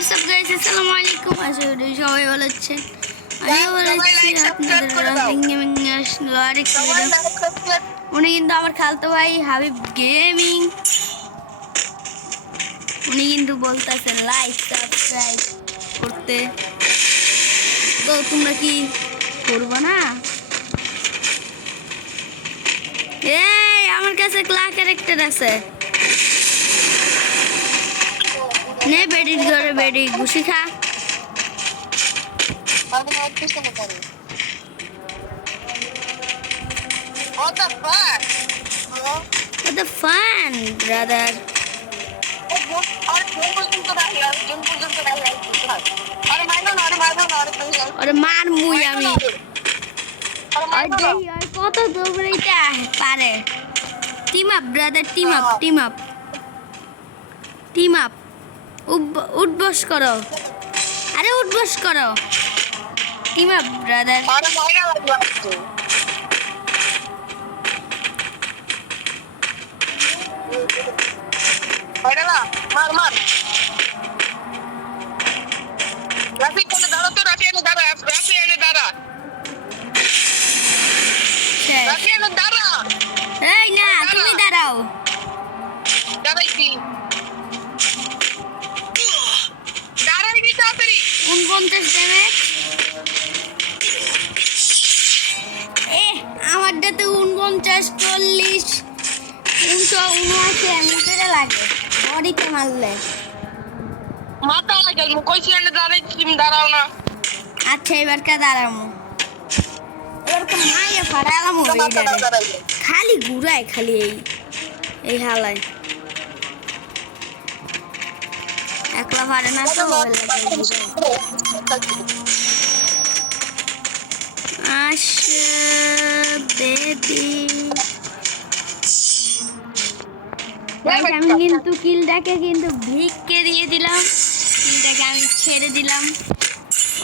WhatsApp guys, আসসালামু আলাইকুম। আশা করি সবাই ভালো আছেন। আমি ভালো আছি। আপনাদের রাফিং গেমিং আসলো আরেকটা ভিডিও। উনি কিন্তু আমার খালতো ভাই হাবিব গেমিং। উনি কিন্তু বলতেছেন লাইক সাবস্ক্রাইব করতে, তো তোমরা কি করবো না? এই আমার কাছে ক্লাস ক্যারেক্টার আছে, নে বেডি করে বেডি ঘুষি খা। What the fuck? What the fun, brother? ওরে মার মুই আমি। আর দেই আর কত দৌড়াইতে পারে। Team up brother, team up, team up, team up. উঠবস করো, আরে উঠবস করো। Team up brother. মার মার রাফি কোনে দাঁড়া তো রাফি এনে দাঁড়া রাফি এনে দাঁড়া রাফি এনে দাঁড়া এই না তুমি দাঁড়াও দাঁড়াইছি দাঁড়াইবি তাড়াতাড়ি 49 ড্যামেজ। আমারটাতে 49 40 379 এমনিতে লাগে বডিতে মারলে। মাথা লাগাল মু কইছি এনে দাঁড়াইছি তুমি দাঁড়াও না। আচ্ছা এবার কা দাঁড়ামু, এবার তো মাইয়া ফাড়ালামু। খালি ঘুরায়, খালি এই হালায় একলা ফাড়ে না তো আশা বেবি। আমি কিন্তু কিলটাকে কিন্তু ভিককে দিয়ে দিলাম, কিলটাকে আমি ছেড়ে দিলাম,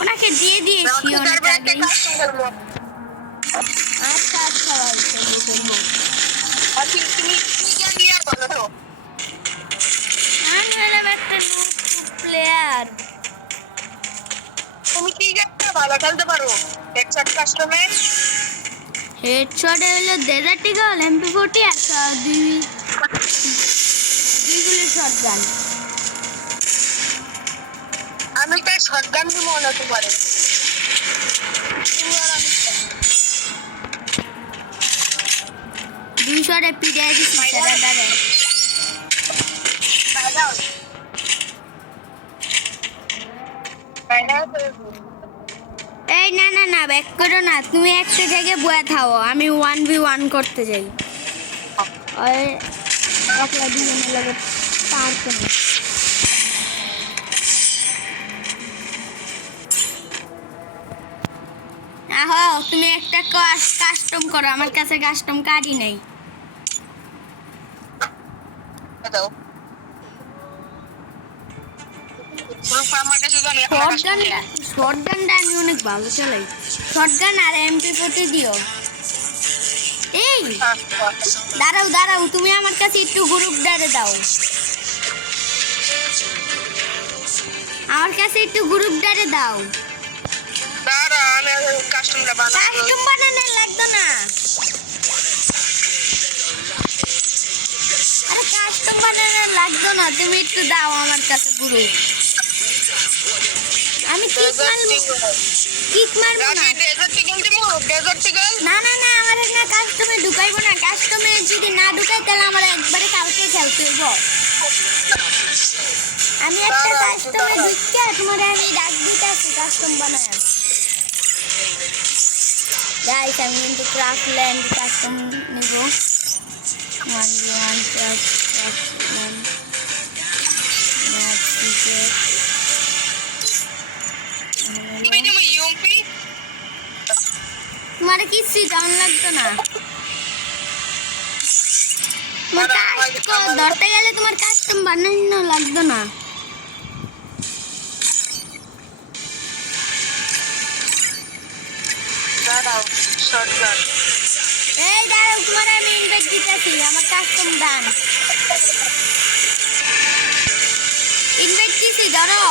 ওনাকে দিয়ে দিয়েছি অনেক আগে। আচ্ছা আচ্ছা ফেলবো। আমি হলাম একটা নতুন প্লেয়ার। তুমি কি গেমটা ভালো খেলতে পারো? হেডশট কাস্টমে হেডশটে হলো ডেজার্ট ইগল, MP40 আর দুই গুলি শটগান। আমি তাই শটগান দিয়ে মনে হতে পারে। দুই শটে পিড়ে দিচ্ছি সেটারে। এই না না না ব্যাক করো না, তুমি একটা জায়গায় বয়ে থাও, আমি 1v1 করতে যাই। ওই একলা দুজনের লাগে পারতো না। আহো তুমি একটা কাস্টম করো, আমার কাছে কাস্টম কার্ডই নেই। শটগানটা আমি অনেক ভালো চালাই, শটগান আর MP40 দিও। এই দাঁড়াও দাঁড়াও, তুমি আমার কাছে একটু গ্রুপ ডারে দাও, আমার কাছে একটু গ্রুপ ডারে দাও। কাস্টম বানানো লাগতো না, আরে কাস্টম বানানো লাগতো না, তুমি একটু দাও আমার কাছে গ্রুপ। আমি কিক মারবো না। না না না আমার না কাস্টমে ঢুকাইবো না, কাস্টমে যদি না ঢুকাই তাহলে আমার একবারে কালকে খেলতে হইব। আমি একটা কাস্টমে ঢুকিয়ে তোমার আমি ডাক দিতে আছি কাস্টম বানায়। গাইস আমি কিন্তু ক্রাফটল্যান্ড কাস্টম নিব 1v1 ক্রাফটল্যান্ড ম্যাচ ক্রিকেট। তোমার কিছু ডাউন লাগতো না, তোমার ধরতে গেলে তোমার কাস্টম বানানো লাগতো না। এই দাঁড়াও তোমার আমি ইনভাইট দিতেছি, আমার কাস্টম ডান ইনভাইট দিছি ধরো।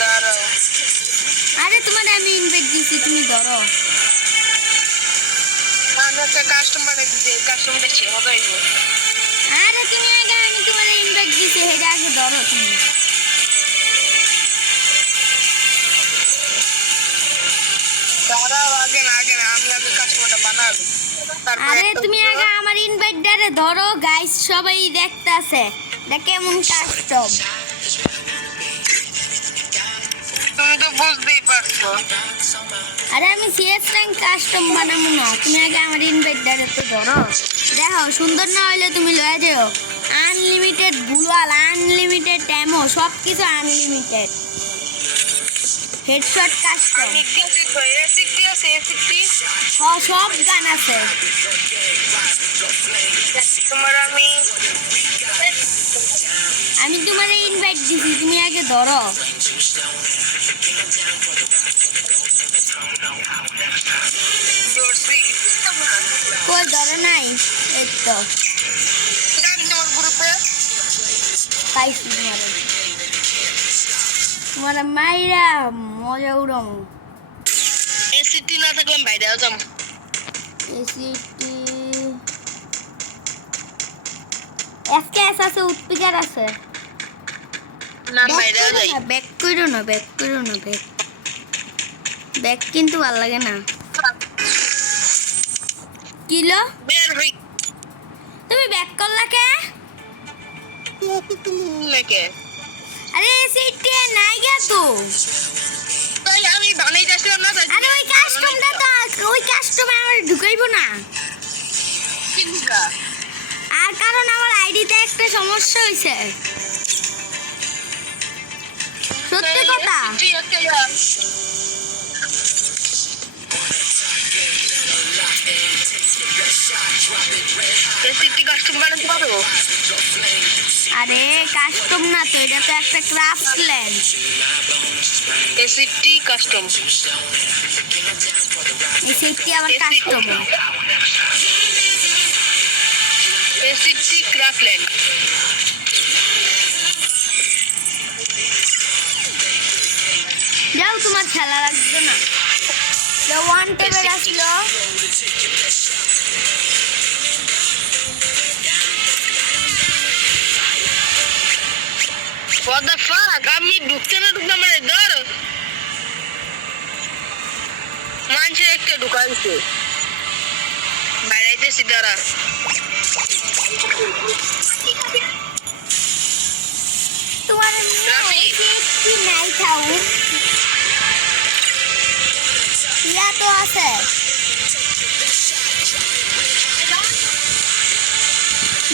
দাঁড়াও। আরে তোমার আমি ইনভাইট দিছি, তুমি ধরো। আমি একটা কাস্টমার দিতে কাস্টমারটা ছিল হইব। আরে তুমি আগে, আমি তোমার ইনভাইট দিছি, হেডে আগে ধরো তুমি। দাঁড়াও, আগে না আমি আগে কাস্টমারটা বানাবো। আরে তুমি আগে আমার ইনভাইট ডারে ধরো, গাইস সবাই দেখতাছে। এটা কেমন কাস্টম? তুমি তো বুঝতেই পারছো। আরে আমি সিএস র্যাঙ্ক কাস্টম বানাবো না, তুমি আগে আমার ইনভাইট ডারে তো ধরো। দেখো সুন্দর না হইলে তুমি লয়ে যাও। আনলিমিটেড গুলাল, আনলিমিটেড ডেমো, সব কিছু আনলিমিটেড। হেডশট কাস্টম, আমি কি শিখবো? এসিটি আছে, এসিটি সব গান আছে। তোমার আমি তোমার ইনভাইট দিছি, তুমি আগে ধরো। জোরসি কই ধরো নাই? এই তো তোমার গ্রুপে পাইছি তোমার। তোমার মাইরা মজা উড়ামু। এসিটি না থাকলে আমি বাইরে যাম। এসিটি এসকেএস আছে, উৎপিকার আছে। না বাইরে যাই। ব্যাক করো না, ব্যাক করো না, ব্যাক ব্যাক কিন্তু ভালো লাগে না। কিলো বের হই তুমি ব্যাক করলা কে? নাকি? আরে এসিটি নাই গা তো। তাই আমি বানাইতে আসলাম না। আরে ওই কাস্টমটা তো, ওই কাস্টমে আমার ঢুকাইবো না। চিন্তা আর কারণ আমার আইডিতে একটা সমস্যা হয়েছে, সত্যি কথা। এসিটি কাস্টম বানাতে পারো? আরে কাস্টম না তো, এটা তো একটা ক্রাফট ল্যান্ড। এসিটি কাস্টম এই সেটটি আবার কাস্টম। এসিটি ক্রাফটল্যান্ড যাও, তোমার খেলা লাগবে না। ওয়ান টেবিল আসলো। What the fuck? আমি ঢুকতে না মানে ধর মানুষের একটা ঢুকাইছে বাইরেতেছি দাঁড়া। তোমার রাফি। কি নাই খাও? ইয়া তো আছে।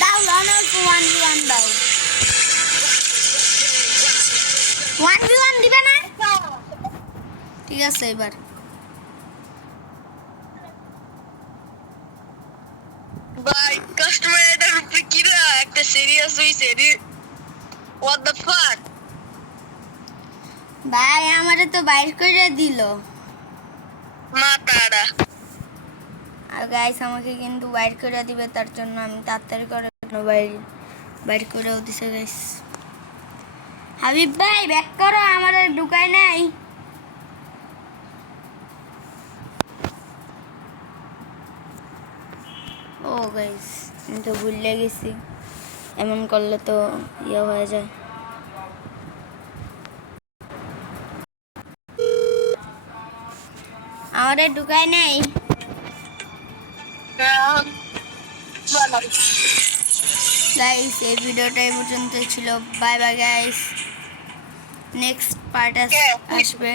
দাও লনার 1v1 দাও। 1v1 দিবে না? ঠিক আছে এবার। ভাই কাস্টমার এটার উপরে কিরা একটা সিরিয়াস হইছে রে। What the fuck? ভাই আমারে তো বাইর করে দিল। মাতারা আর গাইস আমাকে কিন্তু বাইর করে দিবে, তার জন্য আমি তাড়াতাড়ি করে বাইর করেও দিছে গাইস। হাবিব ভাই ব্যাক করো, আমার আর ঢুকায় নাই। ও গাইস আমি তো ভুলে গেছি, এমন করলে তো ইয়ে হয়ে যায়। আমার আর ঢুকায় নাই। গাইস এই ভিডিওটা এই পর্যন্ত ছিল। Bye bye guys, next part আসবে।